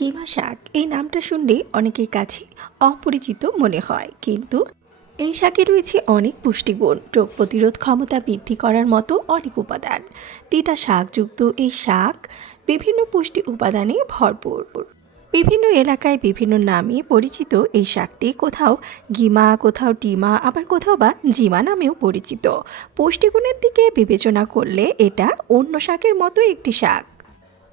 GiMA শাক এই নামটা শুনলে অনেকের কাছে অপরিচিত মনে হয়। কিন্তু এই শাকে রয়েছে অনেক পুষ্টিগুণ, রোগ প্রতিরোধ ক্ষমতা বৃদ্ধি করার মতো অনেক উপাদান। তিতা শাকযুক্ত এই শাক বিভিন্ন পুষ্টি উপাদানে ভরপুর। বিভিন্ন এলাকায় বিভিন্ন নামে পরিচিত এই শাকটি কোথাও গিমা, কোথাও টিমা, আবার কোথাও বা জিমা নামেও পরিচিত। পুষ্টিগুণের দিকে বিবেচনা করলে এটা অন্য শাকের মতো একটি শাক।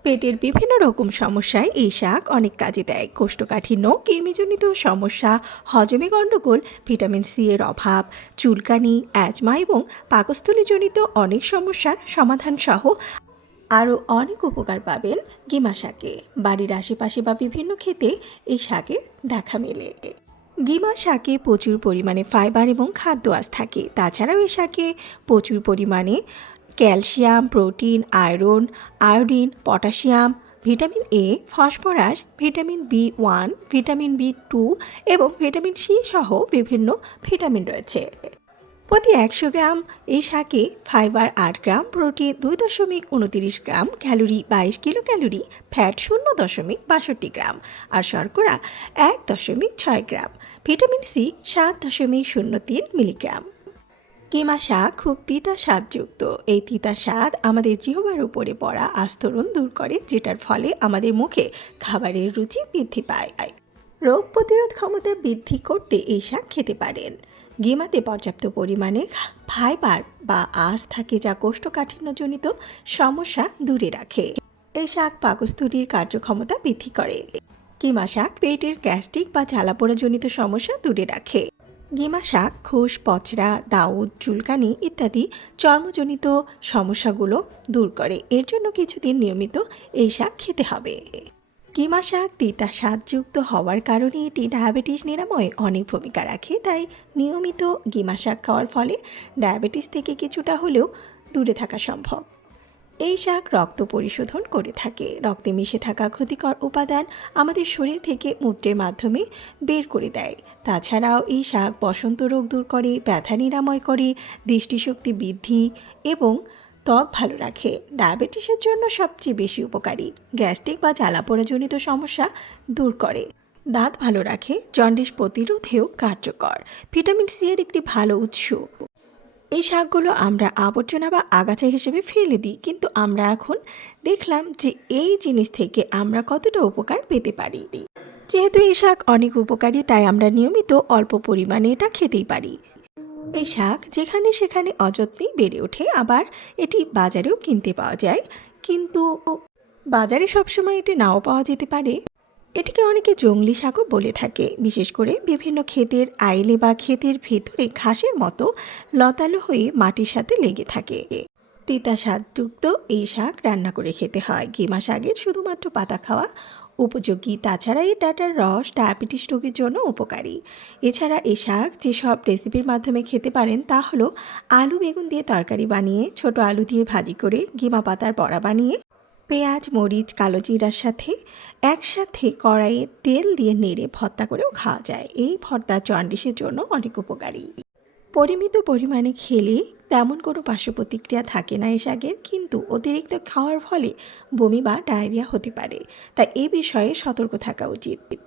পেটের বিভিন্ন রকম সমস্যায় এই শাক অনেক কাজে দেয়। কোষ্ঠকাঠিন্য, কৃমিজনিত সমস্যা, হজমে গণ্ডগোল, ভিটামিন সি এর অভাব, চুলকানি, অ্যাজমা এবং পাকস্থলীজনিত অনেক সমস্যার সমাধান সহ আরও অনেক উপকার পাবেন গিমা শাকে। বাড়ির আশেপাশে বা বিভিন্ন ক্ষেতে এই শাকের দেখা মেলে। গিমা শাকে প্রচুর পরিমাণে ফাইবার এবং খাদ্য আঁশ থাকে। তাছাড়াও এই শাকে প্রচুর পরিমাণে calcium, protein, iron, iodine, potassium, vitamin A, phosphorus, vitamin B one, vitamin B two এবং ভিটামিন সি সহ বিভিন্ন ভিটামিন রয়েছে। প্রতি একশো গ্রাম এই শাকে ফাইবার আট গ্রাম, প্রোটিন দুই দশমিক উনতিরিশ গ্রাম, ক্যালোরি বাইশ কিলো ক্যালোরি ফ্যাট শূন্য দশমিক বাষট্টি গ্রাম আর শর্করা এক দশমিক ছয় গ্রাম, ভিটামিন সি সাত দশমিক শূন্য তিন মিলিগ্রাম। কিমা শাক খুব তিতা স্বাদযুক্ত এই তিতা স্বাদ আমাদের জিহবার উপরে পড়া আস্তরণ দূর করে, যেটার ফলে আমাদের মুখে খাবারের রুচি বৃদ্ধি পায়। রোগ প্রতিরোধ ক্ষমতা বৃদ্ধি করতে এই শাক খেতে পারেন। গিমাতে পর্যাপ্ত পরিমাণে ফাইবার বা আঁশ থাকে যা কোষ্ঠকাঠিন্যজনিত সমস্যা দূরে রাখে। এই শাক পাকস্থলীর কার্যক্ষমতা বৃদ্ধি করে। কিমা শাক পেটের গ্যাস্ট্রিক বা জ্বালাপোড়াজনিত সমস্যা দূরে রাখে। গিমা শাক, খোস পচড়া দাউদ, চুলকানি ইত্যাদি চর্মজনিত সমস্যাগুলো দূর করে। এর জন্য কিছুদিন নিয়মিত এই শাক খেতে হবে। কিমা শাক তিতা স্বাদযুক্ত হওয়ার কারণে এটি ডায়াবেটিস নিরাময়ে অনেক ভূমিকা রাখে, তাই নিয়মিত গিমা শাক খাওয়ার ফলে ডায়াবেটিস থেকে কিছুটা হলেও দূরে থাকা সম্ভব। এই শাক রক্ত পরিশোধন করে থাকে। রক্তে মিশে থাকা ক্ষতিকর উপাদান আমাদের শরীর থেকে মূত্রের মাধ্যমে বের করে দেয়। তাছাড়াও এই শাক বসন্ত রোগ দূর করে, ব্যথা নিরাময় করে, দৃষ্টিশক্তি বৃদ্ধি এবং ত্বক ভালো রাখে। ডায়াবেটিসের জন্য সবচেয়ে বেশি উপকারী। গ্যাস্ট্রিক বা জ্বালাপোড়াজনিত সমস্যা দূর করে। দাঁত ভালো রাখে, জন্ডিস প্রতিরোধেও কার্যকর। ভিটামিন সি এর একটি ভালো উৎস। এই শাকগুলো আমরা আবর্জনা বা আগাছা হিসেবে ফেলে দিই, কিন্তু আমরা এখন দেখলাম যে এই জিনিস থেকে আমরা কতটা উপকার পেতে পারি। যেহেতু এই শাক অনেক উপকারী, তাই আমরা নিয়মিত অল্প পরিমাণে এটা খেতেই পারি। এই শাক যেখানে সেখানে অযত্নেই বেড়ে ওঠে, আবার এটি বাজারেও কিনতে পাওয়া যায়, কিন্তু বাজারে সবসময় এটি নাও পাওয়া যেতে পারে। এটিকে অনেকে জংলি শাকও বলে থাকে। বিশেষ করে বিভিন্ন ক্ষেতের আইলে বা ক্ষেতের ভেতরে ঘাসের মতো লতালো হয়ে মাটির সাথে লেগে থাকে। তিতা স্বাদযুক্ত এই শাক রান্না করে খেতে হয়। গিমা শাকের শুধুমাত্র পাতা খাওয়া উপযোগী। তাছাড়া এই ডাটার রস ডায়াবেটিস রোগীর জন্য উপকারী। এছাড়া এই শাক যেসব রেসিপির মাধ্যমে খেতে পারেন তা হলো আলু, বেগুন দিয়ে তরকারি বানিয়ে, ছোট আলু দিয়ে ভাজি করে গিমা পাতার বড়া বানিয়ে পেঁয়াজ, মরিচ, কালো জিরার সাথে একসাথে কড়াইয়ে তেল দিয়ে নেড়ে ভর্তা করেও খাওয়া যায়। এই ভর্তা জন্ডিসের জন্য অনেক উপকারী। পরিমিত পরিমাণে খেলে তেমন কোনো পার্শ্ব প্রতিক্রিয়া থাকে না এ শাকের কিন্তু অতিরিক্ত খাওয়ার ফলে বমি বা ডায়রিয়া হতে পারে। তাই এ বিষয়ে সতর্ক থাকা উচিত।